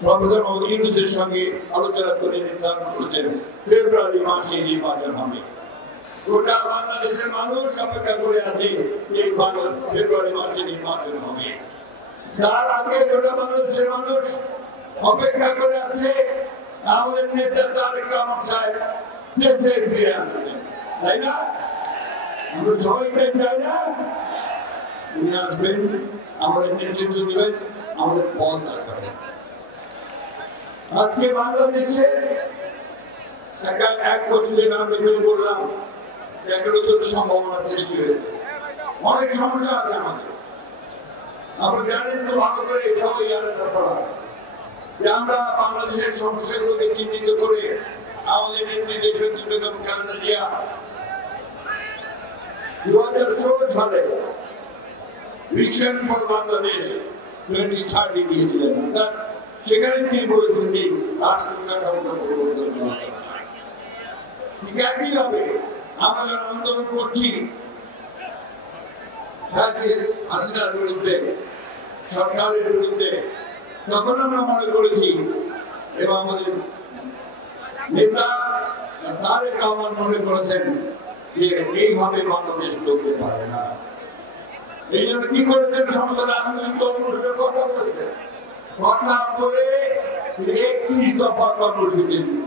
Professor Mohammad ইউনূসের সঙ্গে আলোচনা করে নির্ধারণ করেছেন ফেব্রুয়ারি মাসে নির্বাচন হবে। গোটা বাংলাদেশের মানুষ অপেক্ষা করে আছে যে ফেব্রুয়ারি মাসে নির্বাচন হবে। তার আগে গোটা বাংলাদেশের মানুষ অপেক্ষা করে আছে আমাদের নেতা তারেক রহমান সাহেব দেশে ফিরে আসবেন, তাই না? আমরা সবাই তাই চাই না? তিনি আসবেন, আমাদের নেতৃত্ব দেবেন, আমাদের পথ দেখাবেন। আজকে বাংলাদেশে এক বছর যেটা আমি বললাম একটা নতুন সম্ভাবনা সৃষ্টি হয়েছে। অনেক সমস্যা আছে আমাদের, আপনারা জানেন তো ভালো করে, সবাই জানেন আপনারা যে আমরা বাংলাদেশের সমস্যাগুলোকে চিহ্নিত করে আমাদের নেত্রী বেগম খালেদা জিয়া 2016 সালে ভিশন ফর বাংলাদেশ 2030 দিয়েছিলেন। সেখানে তিনি বলেছেন যে রাষ্ট্র কাঠামোটা পরিবর্তন করা দরকার। ঠিক একইভাবে আমরা যারা আন্দোলন করছি হাসিনার বিরুদ্ধে, সরকারের বিরুদ্ধে, তখন আমরা মনে করেছি এবং আমাদের নেতা তারেক রহমান মনে করেছেন যে এইভাবে বাংলাদেশ চলতে পারে না। এই জন্য কি করেছেন, সমস্ত রাজনৈতিক দলগুলোর কথা বলেছেন, কথা বলে 31 দফা কর্মসূচি দিয়েছে।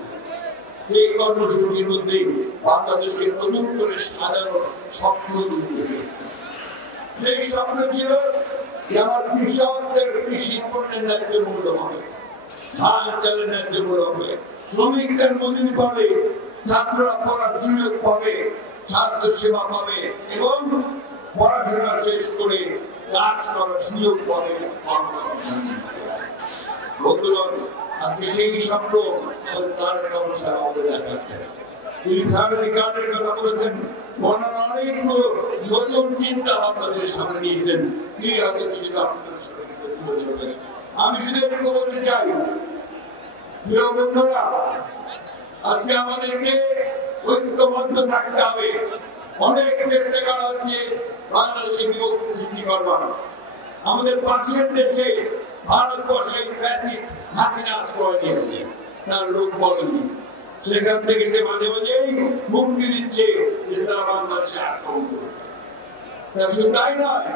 এই কর্মসূচির মধ্যে বাংলাদেশকে নতুন করে সাজানো স্বপ্ন তুলে দিয়েছে। সেই স্বপ্ন ছিল যে আমার কৃষকদের কৃষি পণ্যের ন্যায্য মূল্য হবে, ধান চালের ন্যায্য মূল্য হবে, শ্রমিকদের মজুরি পাবে, ছাত্ররা পড়ার সুযোগ পাবে, স্বাস্থ্য সেবা পাবে এবং পড়াশোনা শেষ করে কাজ করার সুযোগ পাবে, কর্মসংস্থান সৃষ্টি হবে। বন্ধুগণ, আজকে সেই স্বপ্ন তারেক রহমান সাহেব আমাদের দেখাচ্ছেন। তিনি ফ্যামিলি কার্ডের কথা বলেছেন, অন্যান্য অনেকগুলো নতুন চিন্তা আপনাদের সামনে নিয়েছেন। তিনি হয়তো কিছুটা আপনাদের সামনে তুলে ধরবেন। আমি শুধু এটুকু বলতে চাই, প্রিয় বন্ধুরা, আজকে আমাদেরকে ঐক্যবদ্ধ থাকতে হবে। অনেক চেষ্টা করা হচ্ছে বাংলাদেশে বিভক্তি সৃষ্টি করবার। আমাদের পাশের দেশে ভারতবর্ষে ফ্যাসিস্ট হাসিনা আশ্রয় নিয়েছে, তার লোক বলেনি। সেখান থেকে সে মাঝে মাঝেই হুমকি দিচ্ছে যে তারা বাংলাদেশে আক্রমণ করবে। শুধু তাই নয়,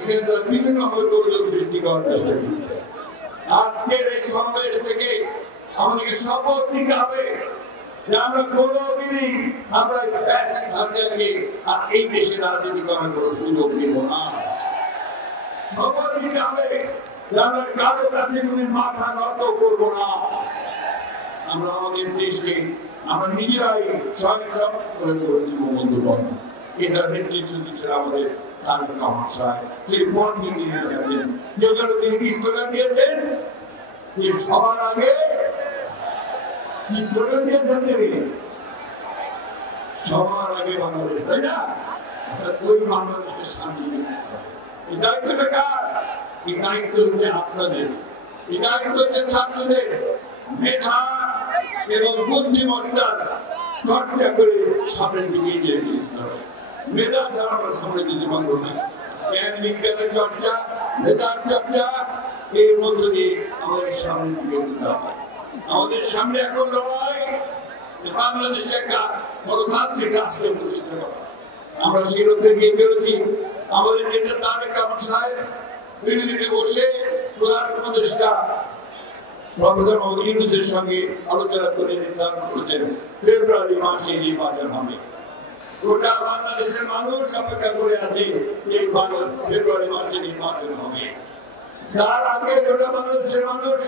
এখানে তারা বিভিন্ন ভাবে গোলযোগ সৃষ্টি করার চেষ্টা করছে। আজকের এই সমাবেশ থেকে আমাদেরকে শপথ নিতে হবে যে আমরা কোনোদিনই আমরা ফ্যাসিস্ট হাসিনাকে আর এই দেশে রাজনীতি করার কোনো সুযোগ দেব না। শপথ নিতে হবে যে আমরা কারো কাছে মাথা নত করব না। আমরা আমাদের দেশকে আমরা নিজেরাই স্বয়ংসম্পূর্ণ করে দিব। বন্ধুগণ, এটা নেতৃত্ব দিচ্ছেন আমাদের তারেক রহমান সাহেব। সেই পথই তিনি দেখাচ্ছেন। যেগুলো তিনি কি স্লোগান দিয়েছেন যে সবার আগে কি স্লোগান দিয়েছেন তিনি? সবার আগে বাংলাদেশ, তাই না? ওই বাংলাদেশকে শান্তি দিতে হবে। এই দায়িত্বটা কার? এই দায়িত্ব হচ্ছে আপনাদের, এই দায়িত্ব হচ্ছে ছাত্রদের। মেধা এবং বুদ্ধিমত্তার চর্চা করে সামনের দিকে এগিয়ে দিতে হবে। মেধা ছাড়া আমরা সামনে দিতে পারবো না। জ্ঞান বিজ্ঞানের চর্চা, মেধার চর্চা, এর মধ্য দিয়ে আমাদের সামনের দিকে দিতে হবে। আমাদের সামনে এখন লড়াই বাংলাদেশে একটা গণতান্ত্রিক রাষ্ট্র প্রতিষ্ঠা করা। আমরা সেই লক্ষ্যে গিয়ে বেরোচ্ছি। আমাদের নেতা তারেক রহমান সাহেব দিল্লিতে বসে প্রধান উপদেষ্টা প্রফেসর মোহাম্মদ ইউনূসের সঙ্গে আলোচনা করে নির্ধারণ করেছেন ফেব্রুয়ারি মাসে নির্বাচন হবে। গোটা বাংলাদেশের মানুষ অপেক্ষা করে আছে যে ফেব্রুয়ারি মাসে নির্বাচন হবে। তার আগে গোটা বাংলাদেশের মানুষ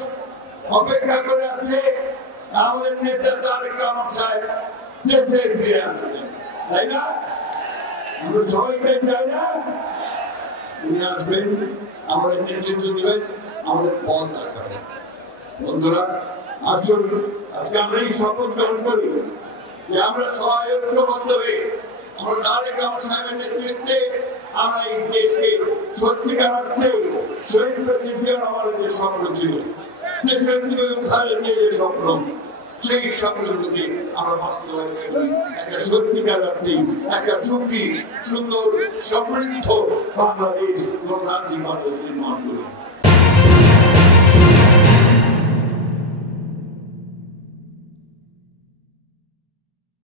অপেক্ষা করে আছে আমাদের নেতা তারেক রহমান সাহেব দেশে ফিরে আসবেন, তাই না? আমরা সবাই তাই চাই না? তিনি আসবেন, আমাদের নেতৃত্ব দেবেন, আমাদের পথ দেখাবেন। বন্ধুরা, আসুন আজকে আমরা এই শপথ গ্রহণ করি যে আমরা সবাই ঐক্যবদ্ধ হয়ে আমরা তারেক রহমান সাহেবের নেতৃত্বে আমরা এই দেশকে সত্যিকার অর্থে শহীদ প্রেসিডেন্ট আমাদের যে স্বপ্ন ছিল, দেশের যে স্বপ্ন, সেই স্বপ্নগুলোকে আমরা বাস্তবায়িত করি। একটা সত্যিকার অর্থে একটা সুখী, সুন্দর, সমৃদ্ধ বাংলাদেশ, গণতান্ত্রিক বাংলাদেশ নির্মাণ করি।